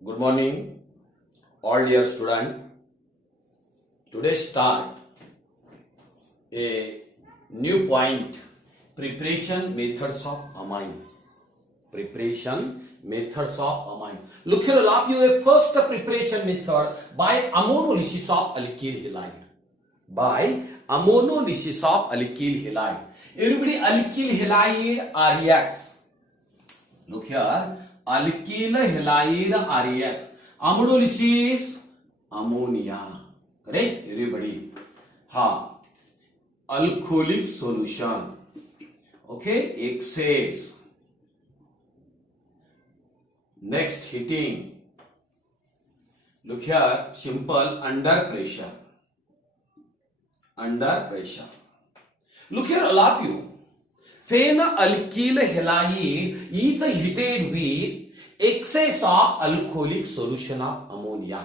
Good morning, all dear student. Today start a new point, preparation methods of amines. Preparation methods of amine. Look here, I'll have you a first preparation method by ammonolysis of alkyl halide. By ammonolysis of alkyl halide. Everybody, alkyl halide reacts. Look here, alkyl halide reacts. Ammonolysis, ammonia. Correct? Everybody. Ha. Alcoholic solution. Okay, excess. Next, heating. Look here, simple, under pressure. Under pressure. Look here, all of you. Phenalkyl halide is heated with excess of alcoholic solution of ammonia.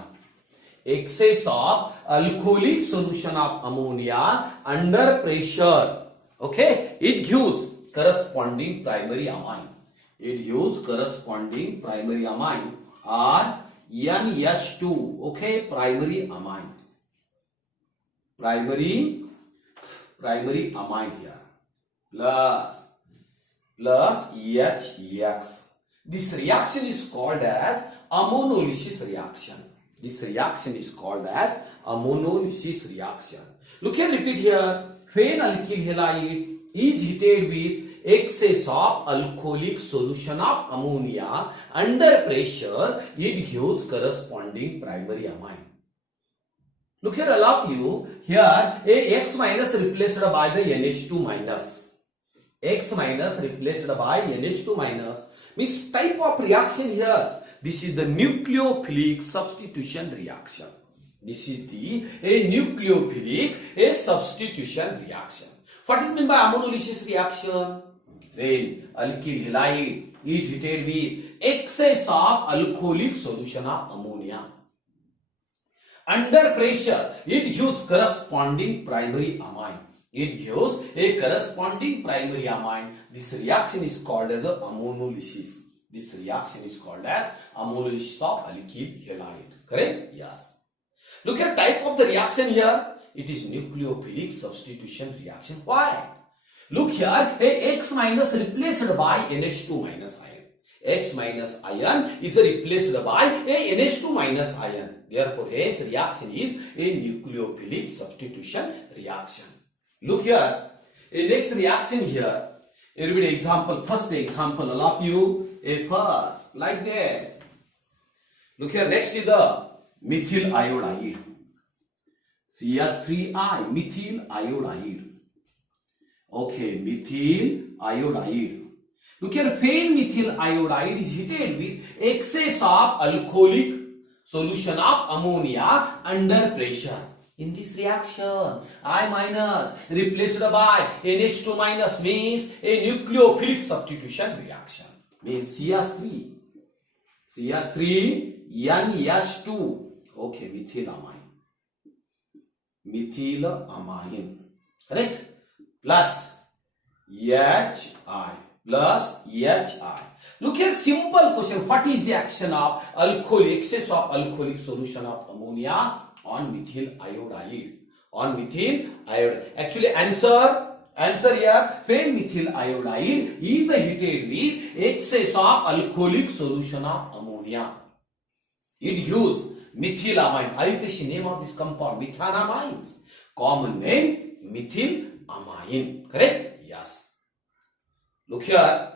Excess of alcoholic solution of ammonia under pressure. Okay, it gives corresponding primary amine. It gives corresponding primary amine or NH2. Okay, primary amine. Primary amine here. Plus EHX. This reaction is called as ammonolysis reaction. This reaction is called as ammonolysis reaction. Look here, repeat here. Phenalkyl halide is heated with excess of alcoholic solution of ammonia under pressure. It gives corresponding primary amine. Look here, all of you. Here, a X minus replaced by the NH2 minus. X minus replaced by NH2 minus means type of reaction here. This is the nucleophilic substitution reaction. This is a nucleophilic substitution reaction. What is meant by ammonolysis reaction? When alkyl halide is heated with excess of alcoholic solution of ammonia. Under pressure, it gives corresponding primary amine. It gives a corresponding primary amine. This reaction is called as ammonolysis. This reaction is called as ammonolysis of alkyl halide. Correct? Yes. Look at type of the reaction here. It is nucleophilic substitution reaction. Why? Look here, a X minus replaced by NH2 minus ion. X minus ion is replaced by a NH2 minus ion. Therefore, hence reaction is a nucleophilic substitution reaction. Look here, a next reaction here. Everybody example, first example, all of you, a first, like this. Look here, next is the methyl iodide. CH3I, methyl iodide. Okay, methyl iodide. Look here, phenmethyl iodide is heated with excess of alcoholic solution of ammonia under pressure. In this reaction, I minus replaced by NH2 minus means a nucleophilic substitution reaction. Means CH3 NH2. Okay, methylamine. Methylamine. Correct? Plus HI. Look here, simple question. What is the action of excess of alcoholic solution of ammonia on methyl iodide? On methyl iodide. Actually, answer here. Phenmethyl iodide is heated with excess of alcoholic solution of ammonia. It gives methylamine. Are you the name of this compound? Methanamines. Common name methylamine. Correct? Yes. Look here.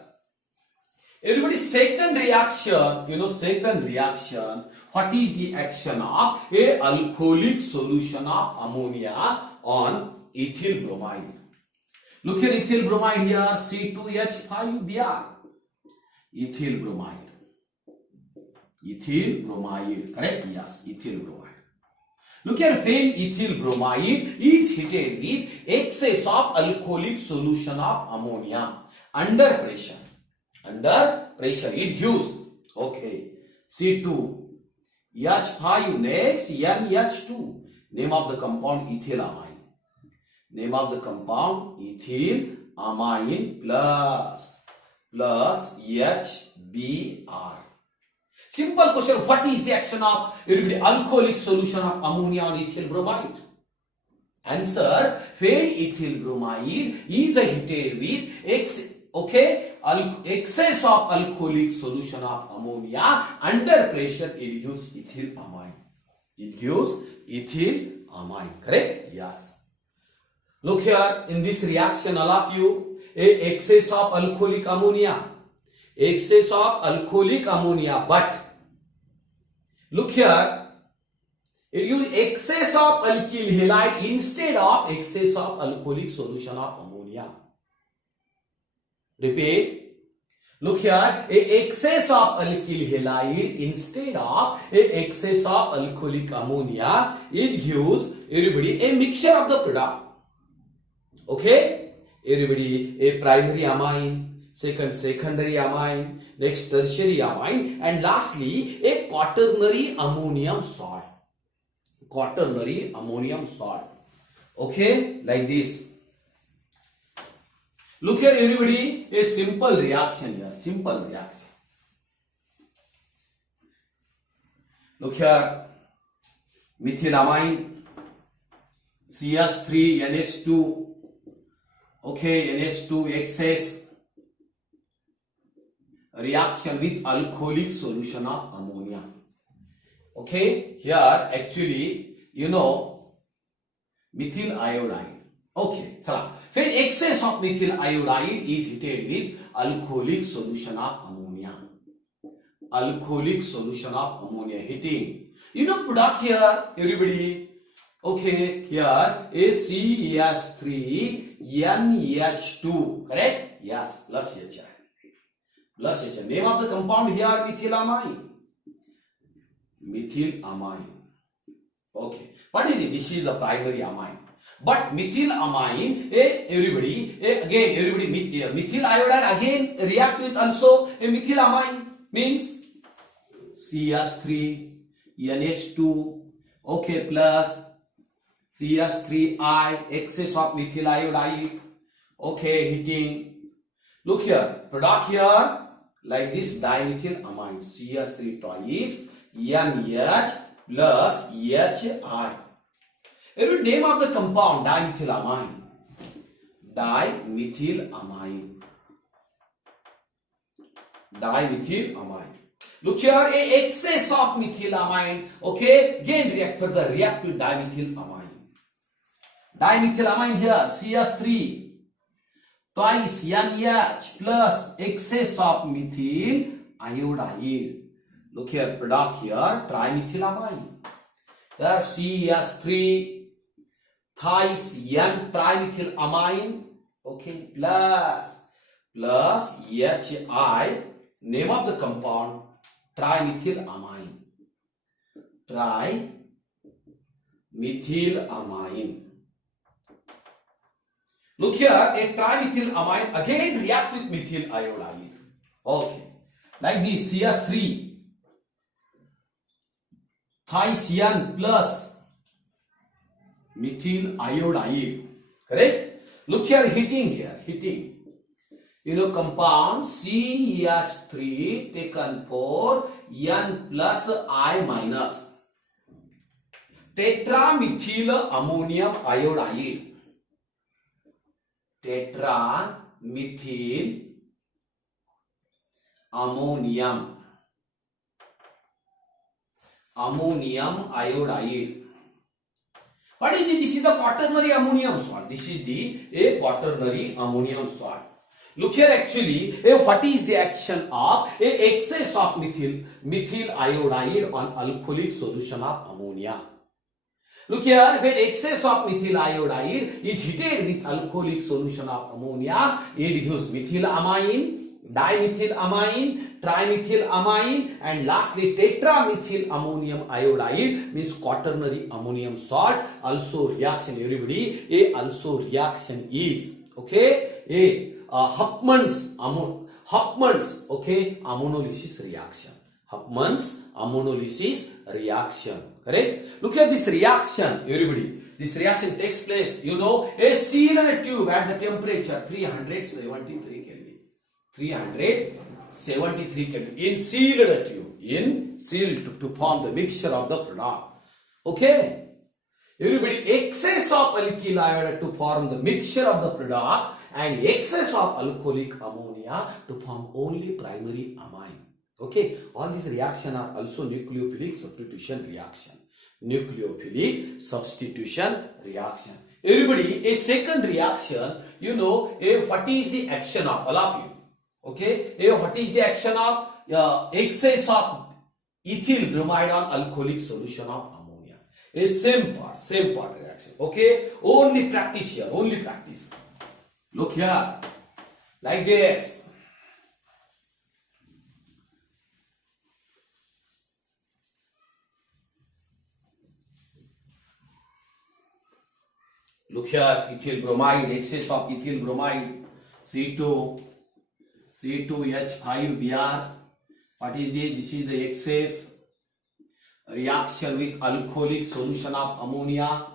Everybody, second reaction. Second reaction. What is the action of a alcoholic solution of ammonia on ethyl bromide? Look here, ethyl bromide here, C2H5Br. Ethyl bromide. Ethyl bromide. Correct? Yes, ethyl bromide. Look here, phenethyl bromide is heated with excess of alcoholic solution of ammonia under pressure. Under pressure, it gives, okay, C2H5, next NH2. Name of the compound ethylamine. Name of the compound ethylamine plus HBr. Simple question. What is the action of everybody alcoholic solution of ammonia on ethyl bromide? Answer: when ethyl bromide is heated with excess of alcoholic solution of ammonia under pressure, it gives ethyl amine. It gives ethyl amine. Correct? Yes. Look here in this reaction, all of you, excess of alcoholic ammonia. Excess of alcoholic ammonia, but look here, it gives excess of alkyl halide instead of excess of alcoholic solution of ammonia. Repeat. Look here, excess of alkyl halide instead of excess of alcoholic ammonia, it gives everybody a mixture of the product. Okay, everybody, a primary amine, secondary amine, next tertiary amine, and lastly a quaternary ammonium salt. Quaternary ammonium salt. Okay, like this. Look here, everybody, a simple reaction here. Simple reaction. Look here, methylamine, CH3, NH2. Okay, NH2 excess reaction with alcoholic solution of ammonia. Okay, here actually, methyl iodide. Okay, chala. When excess of methyl iodide is heated with alcoholic solution of ammonia. Alcoholic solution of ammonia heating. Product here, everybody. Okay, here is CH3NH2. Correct? Yes, plus HI. Plus HI. Name of the compound here, methylamine. Methylamine. Okay. What is it? This is the primary amine. But methylamine, methyl iodide again react with also a methylamine, means CH3NH2, okay, plus CH3I, excess of methyl iodide, okay, heating. Look here, product here, like this dimethylamine, CH3 twice, NH plus HI. Every name of the compound, dimethylamine. Dimethylamine. Dimethylamine. Look here, a excess of methylamine. Okay, again react further, react with dimethylamine. Dimethylamine here, CH3 twice NH plus excess of methyl iodide. Look here, product here, trimethylamine. Here CH3 thrice N trimethylamine, okay, plus HI, name of the compound, trimethylamine. Trimethylamine. Look here, a trimethylamine again react with methyl iodide. Okay, like this CH3 thrice N plus methyl iodide. Correct? Look here, heating. Compound CH3 taken for N plus I minus tetramethyl ammonium iodide. Tetramethyl ammonium iodide. What is this? This is the quaternary ammonium salt. This is a quaternary ammonium salt. Look here, actually, what is the action of a excess of methyl iodide on alcoholic solution of ammonia? Look here, when excess of methyl iodide is heated with alcoholic solution of ammonia, it gives methylamine, dimethylamine, trimethylamine, and lastly tetramethyl ammonium iodide, means quaternary ammonium salt. Also reaction, everybody, also reaction is, okay, Huffman's ammonolysis reaction. Huffman's ammonolysis reaction. Correct? Look at this reaction, everybody. This reaction takes place, a cylinder tube at the temperature 373 Kelvin. 373 73 Kelvin in sealed tube, in sealed to form the mixture of the product. Okay. Everybody, excess of alkyl iodide to form the mixture of the product and excess of alcoholic ammonia to form only primary amine. Okay, all these reactions are also nucleophilic substitution reaction. Nucleophilic substitution reaction. Everybody, a second reaction, you know, what is the action of all of you? Okay, what is the action of excess of ethyl bromide on alcoholic solution of ammonia? A same part reaction. Okay, only practice here, only practice. Look here, like this. Look here, ethyl bromide, excess of ethyl bromide, C2H5Br. What is this? This is the excess reaction with alcoholic solution of ammonia.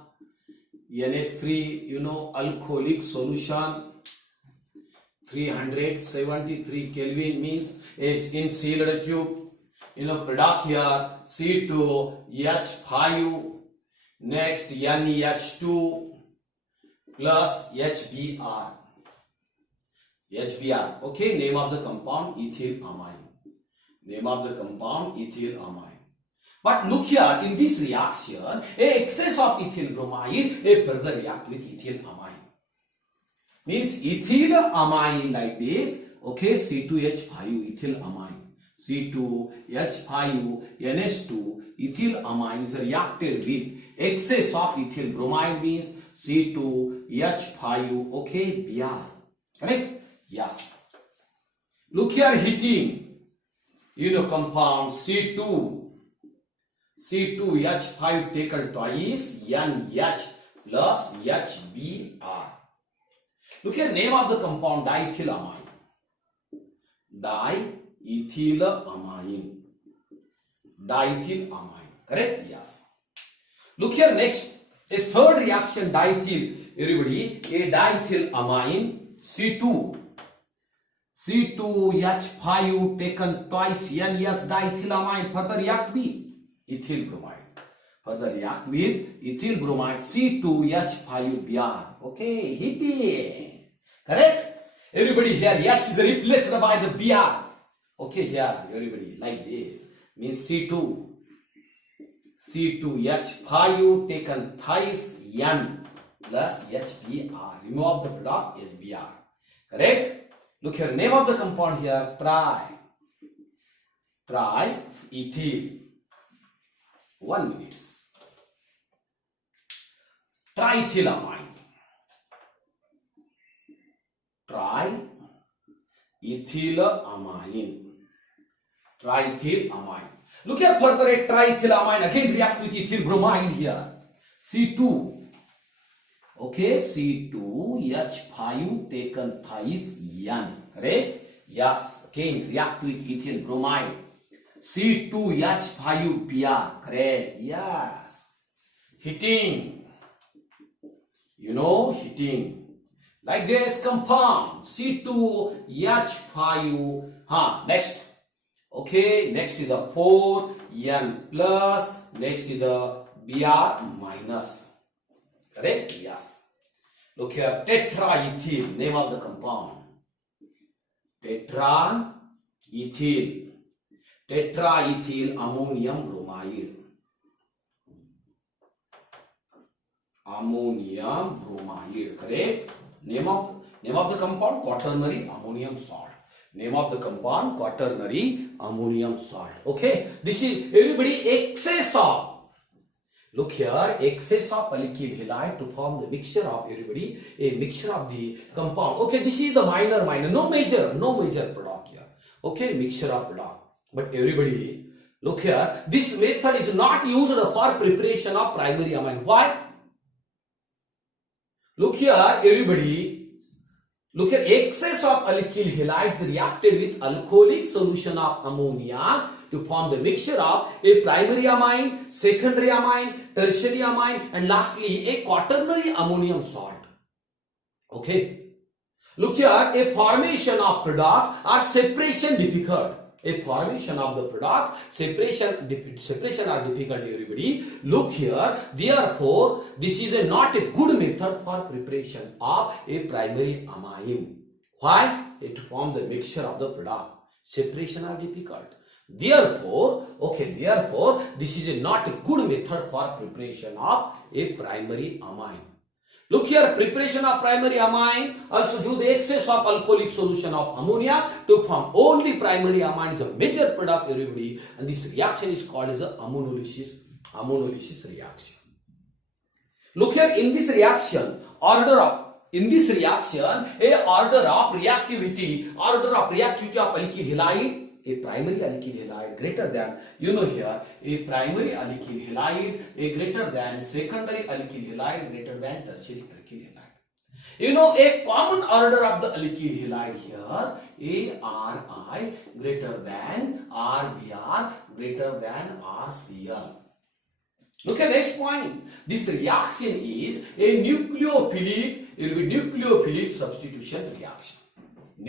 NH3, you know, alcoholic solution. 373 Kelvin means is in sealed tube. You know, product here C2H5, next NH2 plus HBr. Okay, name of the compound ethyl amine. Name of the compound ethyl amine. But look here, in this reaction, a excess of ethyl bromide further react with ethyl amine. Means ethyl amine like this. Okay, C2H5 ethyl amine. C2H5 NH2 ethyl amine is reacted with excess of ethyl bromide means C2H5, okay, Br. Correct? Yes. Look here, heating, you know, compound C2H5 taken twice, NH plus HBr. Look here, name of the compound diethylamine. Diethylamine. Correct? Yes. Look here, next, a third reaction, diethyl. Everybody, a diethylamine C2H5 taken twice, NH diethylamine further react with ethyl bromide. Further react with ethyl bromide C2H5Br. Okay, heating. Correct? Everybody here, H is replaced by the Br. Okay, here, everybody, like this. Means C2H5 taken twice, N plus HBr. Remove the product, HBr. Correct? Look here, name of the compound here, triethyl. 1 minute. Triethylamine. Triethylamine. Look here further at triethylamine. Again react with ethyl bromide here. C2. Okay, C2H5 taken twice N. Correct? Yes. Again react with ethyl bromide. C2H5Br. Correct? Yes. Heating. You know, heating. Like this compound. C2H5. Next. Okay, next is the 4N plus. Next is the Br minus. Correct? Yes. Look here, tetraethyl, name of the compound. Tetraethyl ammonium bromide. Ammonium bromide, correct? Name of the compound, quaternary ammonium salt. Name of the compound, quaternary ammonium salt. Okay, this is everybody excess of. Look here, excess of alkyl halide to form the mixture of everybody, a mixture of the compound. Okay, this is the minor, no major product here. Okay, mixture of product. But everybody, look here, this method is not used for preparation of primary amine. Why? Look here, everybody. Look here, excess of alkyl halides reacted with alcoholic solution of ammonia to form the mixture of a primary amine, secondary amine, tertiary amine, and lastly a quaternary ammonium salt. Okay. Look here, a formation of product or separation difficult. A formation of the product, separation are difficult, everybody. Look here, therefore, this is not a good method for preparation of a primary amine. Why? To form the mixture of the product. Separation are difficult. Therefore, this is not a good method for preparation of a primary amine. Look here, preparation of primary amine also due the excess of alcoholic solution of ammonia to form only primary amine is a major product, everybody, and this reaction is called as a ammonolysis reaction. Look here, in this reaction, order of reactivity of alkyl halide, a primary alkyl halide greater than, a primary alkyl halide a greater than secondary alkyl halide greater than tertiary alkyl halide. A common order of the alkyl halide here, ARI greater than RBr greater than RCl. Look at next point. This reaction is a nucleophilic, it will be nucleophilic substitution reaction. A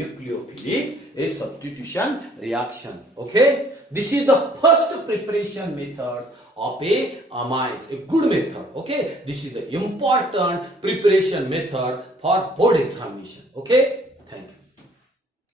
substitution reaction. Okay. This is the first preparation method of a amines, a good method. Okay. This is the important preparation method for board examination. Okay. Thank you.